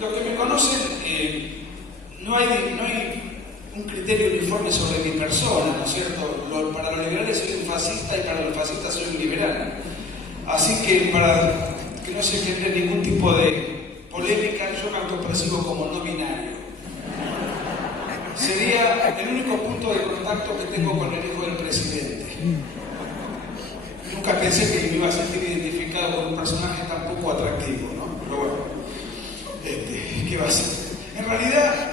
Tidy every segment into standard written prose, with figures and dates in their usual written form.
Los que me conocen, no hay un criterio uniforme sobre mi persona, ¿no es cierto? Para los liberales soy un fascista y para los fascistas soy un liberal. Así que para que no se genere ningún tipo de polémica, yo me autopercibo como no binario. Sería el único punto de contacto que tengo con el hijo del presidente. Nunca pensé que me iba a sentir identificado con un personaje tan poco atractivo, ¿no? Pero bueno, ¿qué va a ser? En realidad,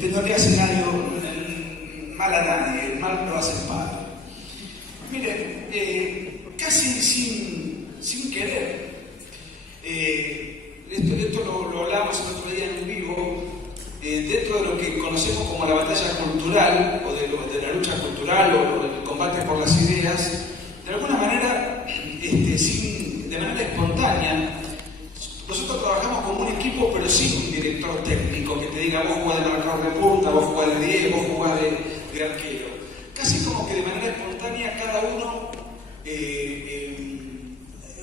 no le hace mal a nadie, el mal lo hace el padre. Miren, casi sin querer, esto lo hablamos el otro día en vivo, dentro de lo que conocemos como la batalla cultural, o de la lucha cultural, o del combate por las ideas, de alguna manera, de manera espontánea, nosotros trabajamos como un equipo, pero sin un director técnico que te diga vos jugás de marcador de punta, vos jugás de 10, vos jugás de arquero. Casi como que de manera espontánea cada uno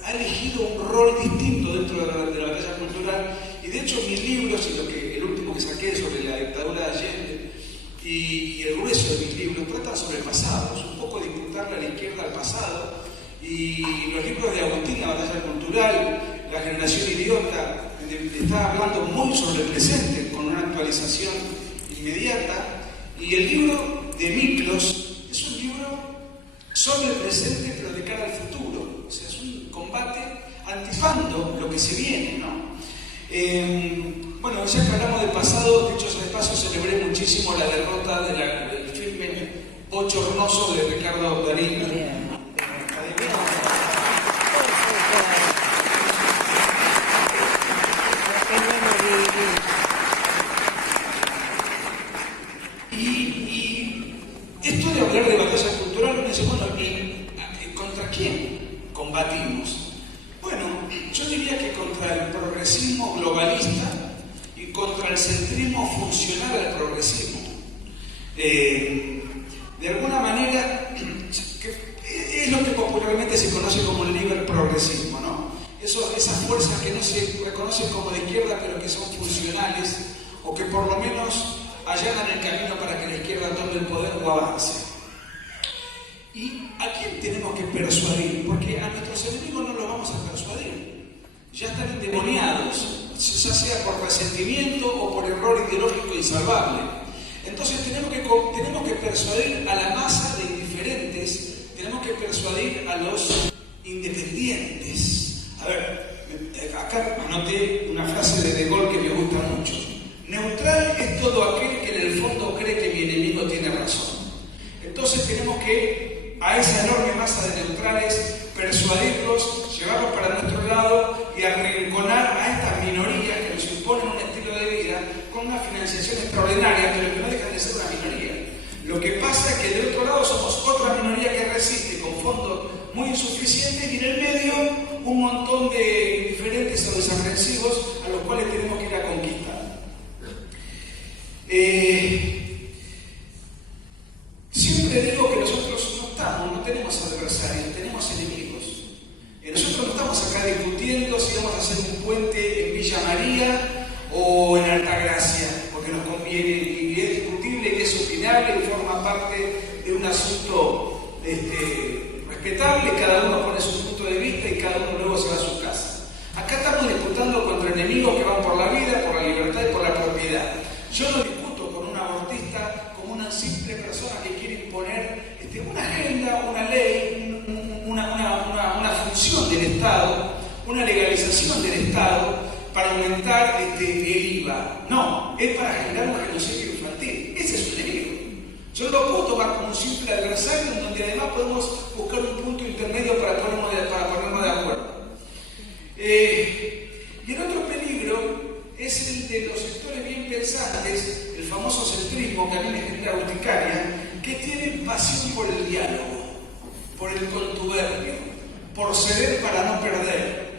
ha elegido un rol distinto dentro de la batalla cultural. Y de hecho mis libros, y el último que saqué sobre la dictadura de Allende, y el grueso de mis libros tratan sobre el pasado, es un poco disputarle a la izquierda al pasado. Y los libros de Agustín, la batalla cultural, La generación idiota, está hablando muy sobre el presente, con una actualización inmediata. Y el libro de Miklos es un libro sobre el presente, pero de cara al futuro. O sea, es un combate antifando lo que se viene, ¿no? Bueno, ya que hablamos del pasado, dicho sea de paso, celebré muchísimo la derrota del filme bochornoso de Ricardo Darín. Y esto de hablar de batalla cultural, me dice, bueno, ¿contra quién combatimos? Bueno, yo diría que contra el progresismo globalista y contra el centrismo funcional al progresismo. De alguna manera, es lo que popularmente se conoce como el liberprogresismo, ¿no? Esas fuerzas que no se reconocen como de izquierda, pero que son funcionales, o que por lo menos allanan el camino para que la izquierda tome el poder o avance. ¿Y a quién tenemos que persuadir? Porque a nuestros enemigos no los vamos a persuadir. Ya están endemoniados, ya sea por resentimiento o por error ideológico insalvable. Entonces tenemos que persuadir a la masa de indiferentes, tenemos que persuadir a los independientes. A ver, acá anoté una frase de De Gaulle que me gusta mucho. Neutral es todo aquel que en el fondo cree que mi enemigo tiene razón. Entonces tenemos que a esa enorme masa de neutrales persuadirlos, llevarlos para nuestro lado y arrinconar a estas minorías que nos imponen un estilo de vida con una financiación extraordinaria, pero que no dejan de ser una minoría. Lo que pasa es que del otro lado somos otra minoría que resiste con fondos muy insuficientes y en el medio un montón de indiferentes o desaprensivos a los cuales tenemos que ir a conquistar. Siempre digo que nosotros no tenemos adversarios, tenemos enemigos. Nosotros no estamos acá discutiendo si vamos a hacer un puente en Villa María o en Altagracia, porque nos conviene y es discutible y es opinable y forma parte de un asunto respetable, cada uno pone su punto de vista y cada uno luego se va a su casa. Acá estamos disputando contra enemigos que van por la vida, por la libertad y por la propiedad. Yo no discuto con un abortista como una simple persona que quiere imponer una agenda, una ley, una función del Estado, una legalización del Estado para aumentar el IVA. No, es para generar un genocidio infantil. Ese es su enemigo. Yo no lo puedo tomar como un simple adversario en donde además podemos buscar un punto intermedio para ponernos de acuerdo. Y el otro peligro es el de los sectores bien pensantes, el famoso centrismo que a mí me genera urticaria, que tienen pasión por el diálogo, por el contubernio, por ceder para no perder.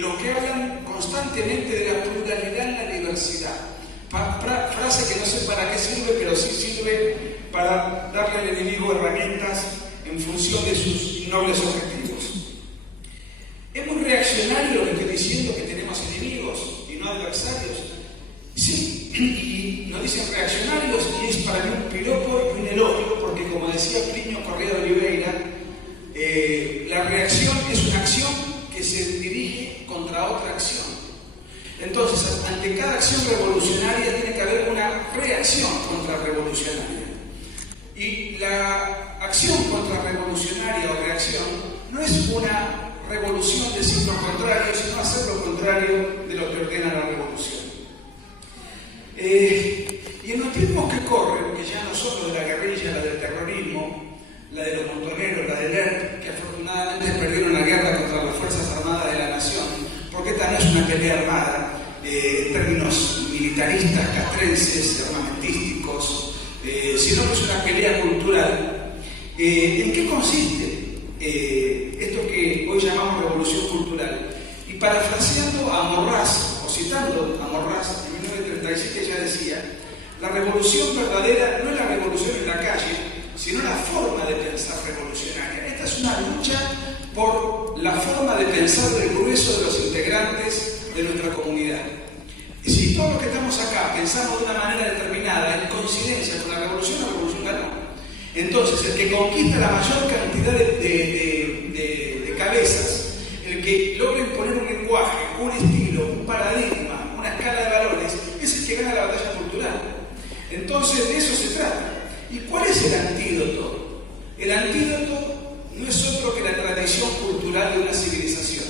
Los que hablan constantemente de la pluralidad en la diversidad. Frase que no sé para qué sirve, pero sí sirve para darle al enemigo herramientas en función de sus nobles objetivos. Es muy reaccionario lo que estoy diciendo, que tenemos enemigos. ante cada acción revolucionaria tiene que haber una reacción contrarrevolucionaria. Y la acción contrarrevolucionaria o reacción no es una revolución de signo contrario, sino hacer lo contrario de lo que ordena la revolución. Y en los tiempos que corren, que ya no son los de la guerrilla, la del terrorismo, la de los montoneros, la del ERP, que afortunadamente perdieron la guerra contra las Fuerzas Armadas de la Nación, porque esta no es una pelea armada en términos militaristas, castrenses, armamentísticos, sino que es una pelea cultural. ¿En qué consiste esto que hoy llamamos revolución cultural? Y parafraseando a Morraz, o citando a Morraz, en 1937 ya decía: la revolución verdadera no es la revolución en la calle, sino la forma de pensar revolucionaria. Esta es una lucha por la forma de pensar del grueso de los integrantes de nuestra comunidad. Y si todos los que estamos acá pensamos de una manera determinada, en coincidencia con la revolución ganó. Entonces, el que conquista la mayor cantidad de cabezas, el que logra imponer un lenguaje, un estilo, un paradigma, una escala de valores, es el que gana la batalla cultural. Entonces, de eso se trata. ¿Y cuál es el antídoto? El antídoto no es otro que la tradición cultural de una civilización.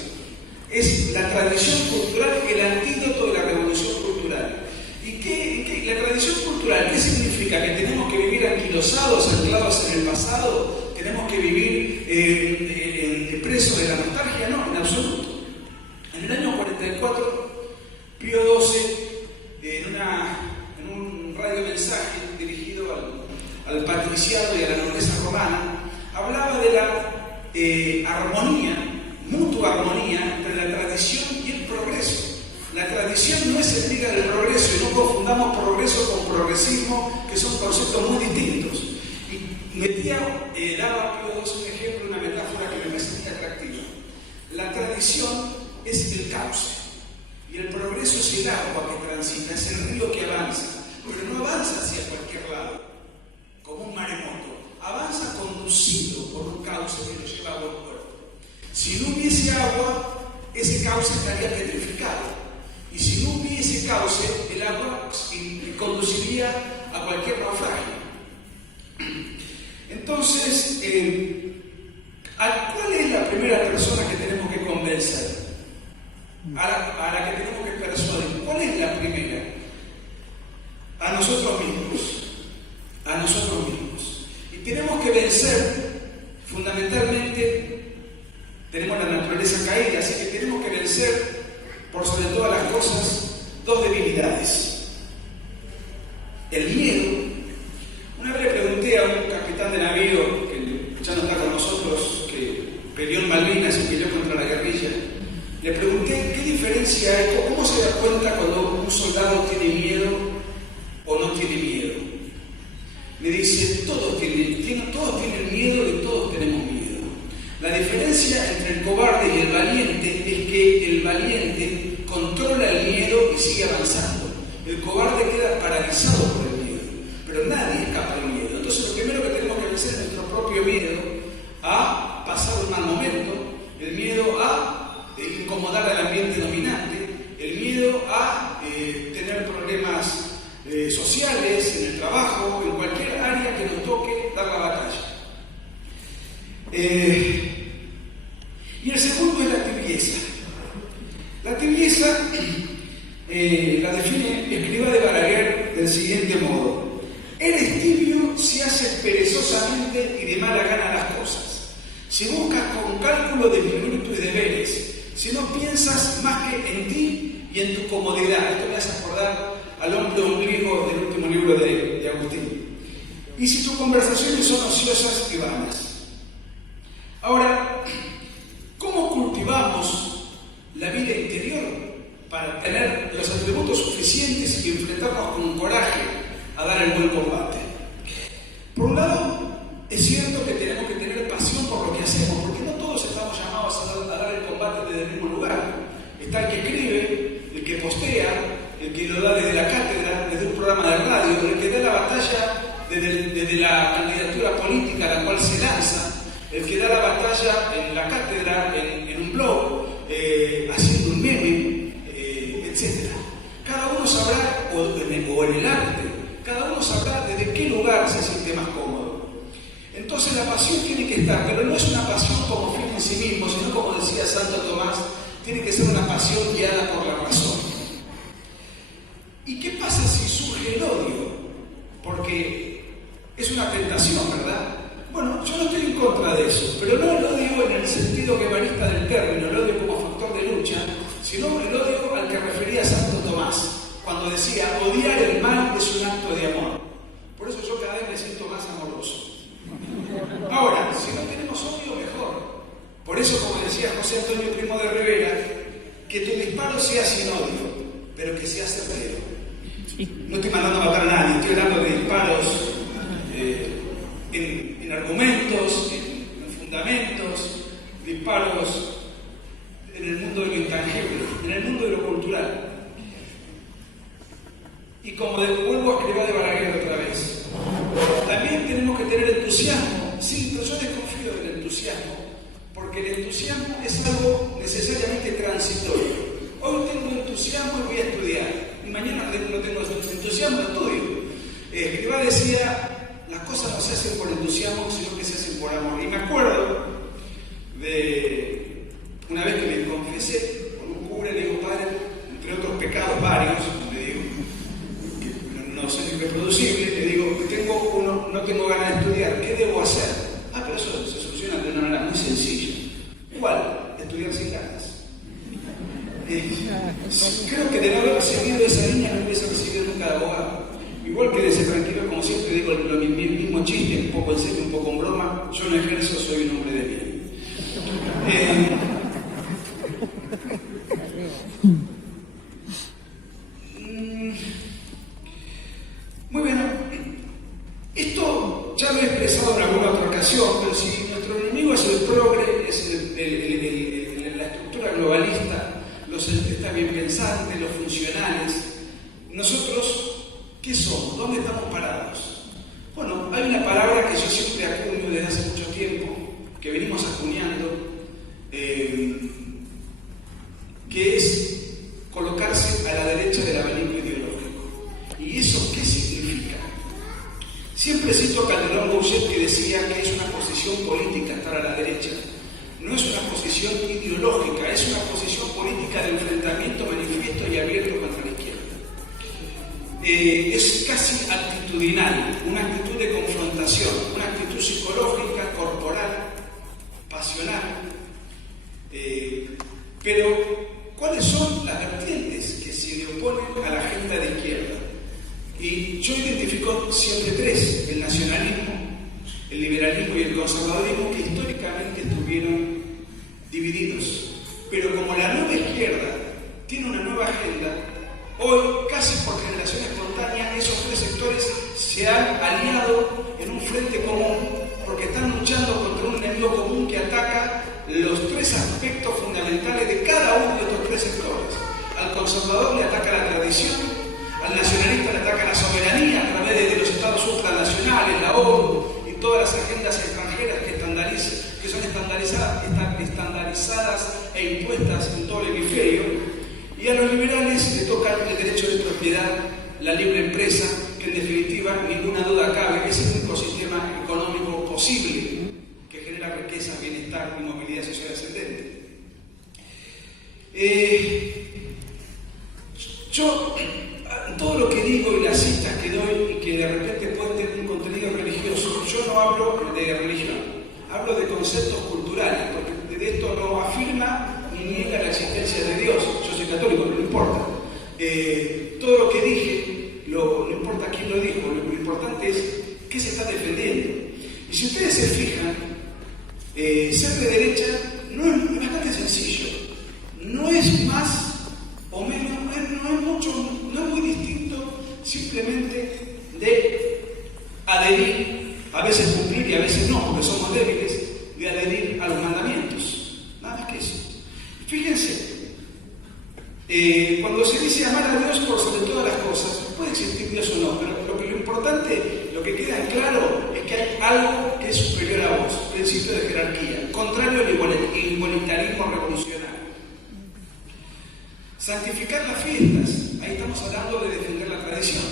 Es la tradición cultural el antídoto de la revolución cultural. ¿Y la tradición cultural qué significa? ¿Que tenemos que vivir anquilosados, anclados en el pasado? ¿Tenemos que vivir presos de la nostalgia? No, en absoluto. En el año 44, Pío XII, en un radiomensaje dirigido al patriciado y a la nobleza romana, hablaba de la armonía, mutua armonía entre la tradición y el progreso. La tradición no es enemiga del progreso, y no confundamos progreso con progresismo, que son conceptos muy distintos. Y daba Pío XII un ejemplo, una metáfora que me parece muy atractiva. La tradición es el cauce, y el progreso es el agua que transita, es el río que avanza, pero no avanza hacia cualquier lado, como un maremoto, avanza conducido por un cauce que lo lleva a buen puerto. Si no hubiese agua, ese cauce estaría petrificado. Y si no hubiese cauce, el agua conduciría a cualquier naufragio. Entonces, ¿cuál es la primera persona que tenemos que convencer? A la que tenemos que persuadir. ¿Cuál es la primera? A nosotros mismos. A nosotros mismos. Y tenemos que vencer, fundamentalmente, tenemos la naturaleza caída, así que tenemos que vencer, por sobre todas las cosas, dos debilidades. El miedo. Una vez le pregunté a un capitán de navío, que ya no está con nosotros, que peleó en Malvinas y peleó contra la guerrilla, le pregunté qué diferencia hay, cómo se da cuenta cuando un soldado tiene miedo o no tiene miedo. Me dice, todos tienen miedo y todos tenemos miedo. La diferencia entre el cobarde y el valiente es que el valiente controla el miedo y sigue avanzando. El cobarde queda paralizado por el miedo, pero nadie escapa del miedo. Entonces lo primero que tenemos que vencer es nuestro propio miedo a pasar un mal momento, el miedo a incomodar al ambiente dominante, el miedo a tener problemas sociales, en el trabajo, en cualquier área que nos toque dar la batalla. Y el segundo es la tibieza. La tibieza la define Escrivá de Balaguer del siguiente modo: eres tibio si haces perezosamente y de mala gana las cosas, si buscas con cálculo disminuir tus deberes, si no piensas más que en ti y en tu comodidad. Esto me hace acordar al hombre ombligo del último libro de Agustín. Y si tus conversaciones son ociosas y vanas. Ahora, ¿cómo cultivamos la vida interior para tener los atributos suficientes y enfrentarnos con coraje a dar el buen combate? Por un lado, es cierto que tenemos que tener pasión por lo que hacemos, porque no todos estamos llamados a dar el combate desde el mismo lugar. Está el que escribe, el que postea, el que lo da desde la cátedra, desde un programa de radio, el que da la batalla desde la candidatura política a la cual se lanza, el que da la batalla en la cátedra, en un blog, haciendo un meme, etc. Cada uno sabrá, o en el arte, cada uno sabrá desde qué lugar se siente más cómodo. Entonces la pasión tiene que estar, pero no es una pasión como fin en sí mismo, sino como decía Santo Tomás, tiene que ser una pasión guiada por la razón. ¿Y qué pasa si surge el odio? Porque es una tentación, ¿verdad? Bueno, yo no estoy en contra de eso, pero no el odio en el sentido guevarista del término, el odio como factor de lucha, sino el odio al que refería Santo Tomás, cuando decía, odiar el mal es un acto de amor. Por eso yo cada vez me siento más amoroso. Ahora, si no tenemos odio, mejor. Por eso, como decía José Antonio Primo de Rivera, que tu disparo sea sin odio, pero que sea certero. No estoy mandando a matar a nadie, estoy hablando de disparos en argumentos, en fundamentos, disparos en el mundo de lo intangible, en el mundo de lo cultural. Y como vuelvo a escribir de Balaguer otra vez, también tenemos que tener entusiasmo. Sí, pero yo desconfío del entusiasmo, porque el entusiasmo es algo necesariamente transitorio. Hoy tengo entusiasmo y voy a estudiar, y mañana no tengo entusiasmo, estudio. Escribá decía, las cosas no se hacen por entusiasmo, sino que se hacen por amor. Y me acuerdo de una vez que me confesé con un cura, le digo, padre, entre otros pecados varios, le digo, que no son irreproducibles, le digo, no tengo ganas de estudiar, ¿qué debo hacer? Ah, pero eso se soluciona de una manera muy sencilla. ¿Cuál? Estudiar sin ganas. Creo que de no haber seguido esa línea no hubiese recibido nunca de abogado. Igual quédese tranquilo, como siempre digo, el mismo chiste, un poco en serio, un poco en broma, yo no ejerzo, soy un hombre de bien. Muy bien, esto ya lo he expresado en alguna otra ocasión, pero si nuestro enemigo es el progre, es la estructura globalista, los elitistas bien pensantes, los funcionales, nosotros, ¿qué somos? ¿Dónde estamos parados? Bueno, hay una palabra que yo siempre acuño desde hace mucho tiempo, que venimos acuñando, que es colocarse a la derecha del abanico ideológico. ¿Y eso qué significa? Siempre cito a Calderón Bouchet, que decía que es una posición política estar a la derecha. No es una posición ideológica, es una posición política de enfrentamiento manifiesto y abierto contra la izquierda. Es casi actitudinal, una actitud de confrontación, una actitud psicológica, corporal, pasional. Pero, ¿cuáles son las vertientes que se le oponen a la agenda de izquierda? Y yo identifico siempre tres: el nacionalismo, el liberalismo y el conservadurismo, que históricamente estuvieron divididos. Pero como la nueva izquierda tiene una nueva agenda, hoy, casi por generación espontánea, esos tres sectores se han aliado en un frente común, porque están luchando contra un enemigo común que ataca los tres aspectos fundamentales de cada uno de estos tres sectores. Al conservador le ataca la tradición, al nacionalista le ataca la soberanía a través de los estados supranacionales, la ONU y todas las agendas extranjeras que son estandarizadas e impuestas en todo el hemisferio. Y a los liberales le toca el derecho de propiedad, la libre empresa, que en definitiva, ninguna duda cabe, es el único sistema económico posible que genera riqueza, bienestar y movilidad social ascendente. Yo, todo lo que digo y las citas que doy y que de repente pueden tener un contenido religioso, yo no hablo de religión, hablo de conceptos culturales, porque de esto no afirma ni niega la existencia de Dios. Yo soy católico, pero no importa. Todo lo que dije, no importa quién lo dijo, lo importante es qué se está defendiendo. Y si ustedes se fijan, ser de derecha es bastante sencillo. No es más o menos, no es muy distinto simplemente de adherir, a veces cumplir y a veces no, porque somos débiles, de adherir a los mandamientos. Nada más que eso. Fíjense, cuando se dice amar a Dios por sobre todas las cosas, puede existir Dios o no, pero lo importante, lo que queda claro, es que hay algo que es superior a vos, principio de jerarquía, contrario al igualitarismo revolucionario. Santificar las fiestas. Ahí estamos hablando de defender la tradición.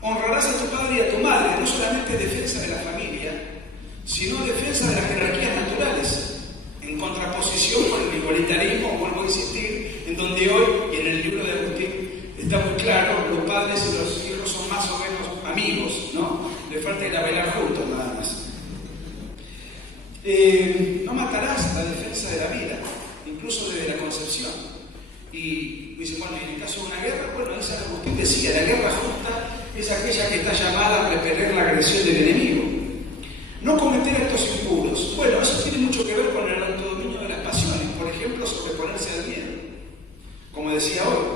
Honrarás a tu padre y a tu madre, no solamente defensa de la familia, sino defensa de las jerarquías naturales, en contraposición con el igualitarismo, vuelvo a insistir, en donde hoy, y en el libro de Agustín, está muy claro, los padres y los hijos son más o menos amigos, ¿no? Le falta ir a bailar juntos, nada más. No matarás, la defensa de la vida, incluso desde la concepción. Y dice, bueno, en el caso de una guerra, bueno, ahí San Agustín decía, la guerra justa es aquella que está llamada a repeler la agresión del enemigo. No cometer actos impuros. Bueno, eso tiene mucho que ver con el autodominio de las pasiones. Por ejemplo, sobreponerse al miedo. Como decía hoy,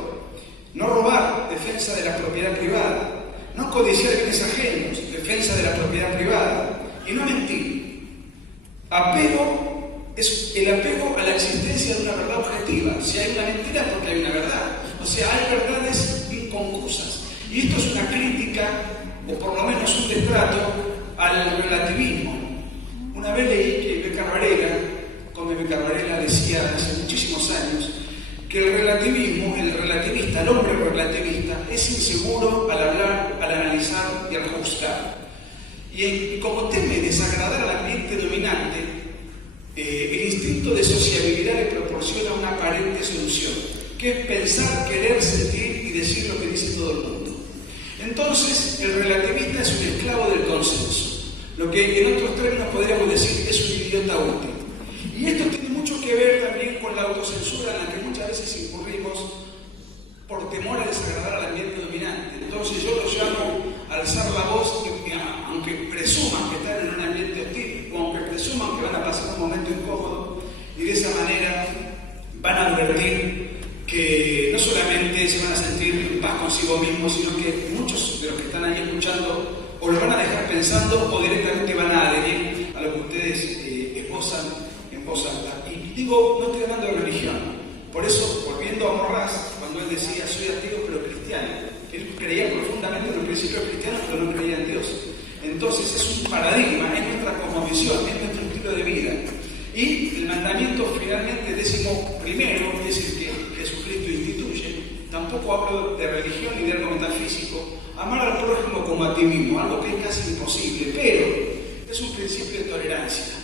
no robar, defensa de la propiedad privada. No codiciar bienes ajenos, defensa de la propiedad privada. Y no mentir. Apego es el apego a la existencia de una verdad objetiva. Si hay una mentira, es porque hay una verdad. O sea, hay verdades inconclusas. Y esto es una crítica, o por lo menos un destrato, al relativismo. Una vez leí que Becar Varela, Conde Becar Varela, decía hace muchísimos años que el relativismo, el relativista, el hombre relativista, es inseguro al hablar, al analizar y al juzgar. Y como teme desagradar al ambiente dominante, el instinto de sociabilidad le proporciona una aparente solución, que es pensar, querer, sentir y decir lo que dice todo el mundo. Entonces, el relativista es un esclavo del consenso, lo que en otros términos podríamos decir es un idiota útil. Y esto tiene mucho que ver también con la autocensura en la que muchas veces incurrimos por temor a desagradar al ambiente dominante. Entonces yo lo llamo alzar la voz, aunque presuman que están en un ambiente hostil, o aunque presuman que van a pasar un momento incómodo, y de esa manera van a advertir que no solamente se van a sentir en paz consigo mismos, sino que muchos de los que están ahí escuchando o lo van a dejar pensando o directamente van a adherir a lo que ustedes esbozan en voz alta. Y digo, no estoy hablando de religión. Por eso, volviendo a Morraz, cuando él decía, soy ateo pero cristiano, él creía profundamente en los principios cristianos, pero no creía en Dios. Entonces es un paradigma, es nuestra cosmovisión, es nuestro estilo de vida. Y el mandamiento finalmente 11º, es el que Jesucristo instituye. Tampoco hablo de religión ni de algo metafísico. Amar al prójimo como a ti mismo, algo que es casi imposible, pero es un principio de tolerancia.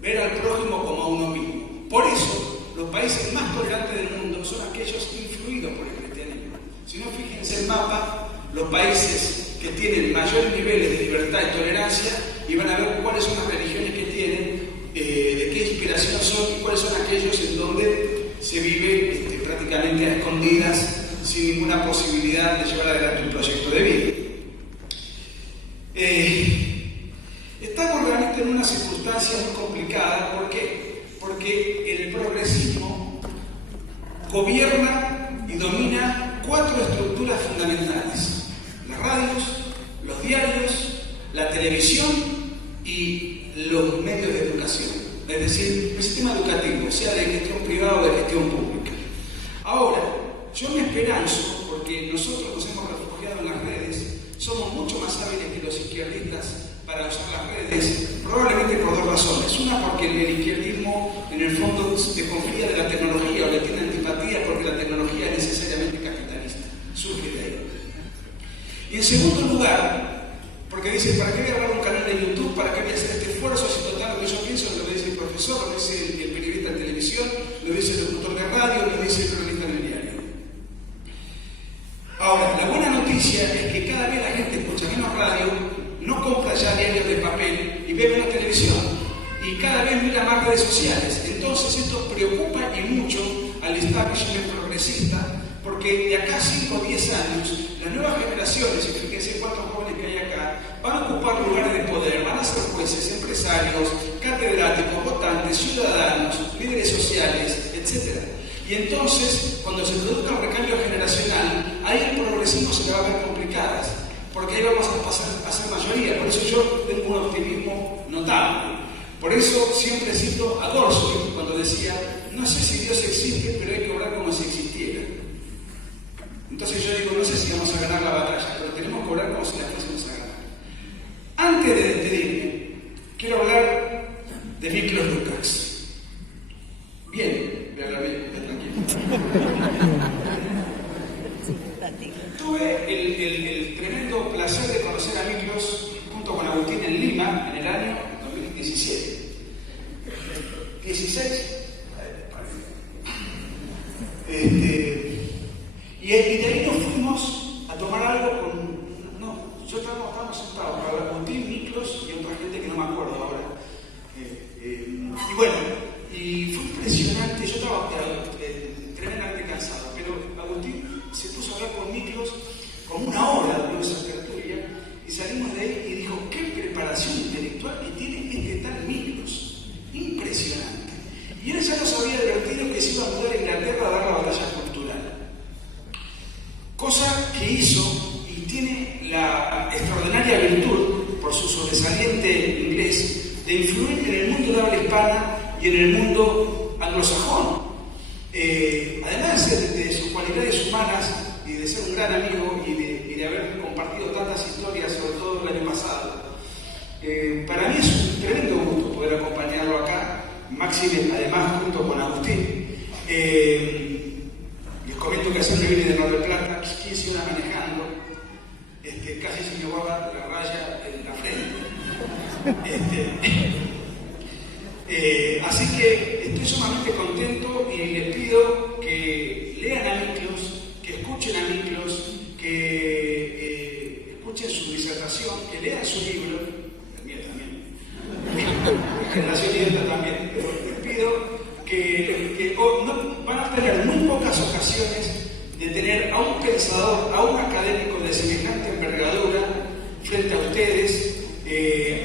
Ver al prójimo como a uno mismo. Por eso, los países más tolerantes del mundo son aquellos influidos por el cristianismo. Si no, fíjense el mapa, los países que tienen mayores niveles de libertad y tolerancia, y van a ver cuáles son las religiones que tienen, de qué inspiración son y cuáles son aquellos en donde se vive prácticamente a escondidas, sin ninguna posibilidad de llevar adelante un proyecto de vida. Estamos realmente en una circunstancia muy complicada. ¿Por qué? Porque el progresismo gobierna y domina 4 estructuras fundamentales: las radios, los diarios, la televisión y los medios de educación, es decir, el sistema educativo, sea de gestión privada o de gestión pública. Ahora, yo me esperanzo, porque nosotros nos hemos refugiado en las redes, somos mucho más hábiles que los izquierdistas para usar las redes, probablemente por 2 razones. Una, porque el izquierdismo en el fondo desconfía de la tecnología o le tiene antipatía porque la tecnología es necesariamente capitalista, surge de ahí. Y en segundo lugar, porque dice, ¿para qué voy a grabar un canal de YouTube? ¿Para qué voy a hacer este esfuerzo? Si total lo que yo pienso es lo que dice el profesor, lo que dice el periodista en televisión, lo que dice el locutor de radio, lo que dice el periodista en el diario. Ahora, la buena noticia es que cada vez la gente escucha menos radio, no compra ya diarios de papel y ve menos televisión, y cada vez mira más redes sociales. Entonces esto preocupa y mucho al establishment progresista, porque de acá a 5 o 10 años, las nuevas generaciones, y fíjense cuántos jóvenes que hay acá, van a ocupar lugares de poder, van a ser jueces, empresarios, catedráticos, votantes, ciudadanos, líderes sociales, etc. Y entonces, cuando se produzca el recambio generacional, ahí el progresismo se le va a ver complicadas, porque ahí vamos a pasar a ser mayoría. Por eso yo tengo un optimismo notable. Por eso siempre cito a Gorsuch cuando decía, no sé si Dios existe, pero hay que obrar como si existiera. Entonces yo digo, no sé si vamos a ganar la batalla, pero tenemos que obrar como si la fuésemos a ganar. Antes de despedirme, quiero hablar de Miklos Lukács. Bien, voy a hablar bien, tranquilo. el año 2017. 16. Y de ahí nos fuimos a tomar algo con... estábamos sentados con Agustín, Miklos y otra gente que no me acuerdo ahora. Y bueno, y fue impresionante. Yo estaba tremendamente cansado, pero Agustín se puso a hablar con Miklos como una hora de esa tertulia y salimos de ahí y dijo: qué preparación intelectual que tiene este tal Miklos. Impresionante. Y él ya nos había advertido que se iba a mudar a Inglaterra a dar la batalla cultural. Cosa que hizo y tiene la extraordinaria virtud, por su sobresaliente inglés, de influir en el mundo de habla hispana y en el mundo anglosajón. Además de sus cualidades humanas y de ser un gran amigo y de haber compartido tantas historias, sobre todo el año pasado, para mí es un tremendo gusto poder acompañarlo acá, máxime además junto con Agustín. Les comento que ayer me vine de Mar del Plata, 15 horas manejando, casi se me guarda la raya en la frente. Así que estoy sumamente contento y les pido que lean a Miklos, que escuchen a Miklos, que escuchen su disertación, que lean su libro, el mío también, Generación Idiota también, pero les pido que van a tener muy pocas ocasiones de tener a un pensador, a un académico de semejante envergadura frente a ustedes,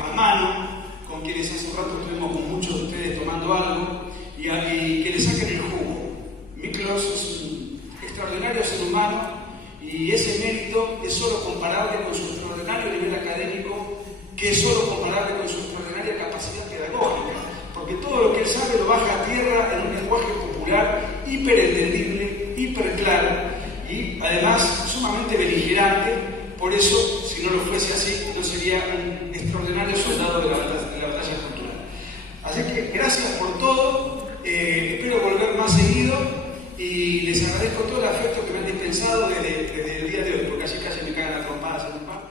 a mano, con quienes hace un rato estuvimos con muchos de ustedes tomando algo, y que le saquen el jugo. Miklos es un extraordinario ser humano y ese mérito es solo comparable con su extraordinario nivel académico, que es solo comparable con su extraordinaria capacidad pedagógica, porque todo lo que él sabe lo baja a tierra en un lenguaje popular, hiperentendible, hiperclaro y además sumamente beligerante. Por eso, si no lo fuese así, no sería un extraordinario soldado de la batalla cultural. Así que gracias por todo, espero volver más seguido y les agradezco todo el afecto que me han dispensado desde el día de hoy, porque así casi me cagan a trompadas en un par.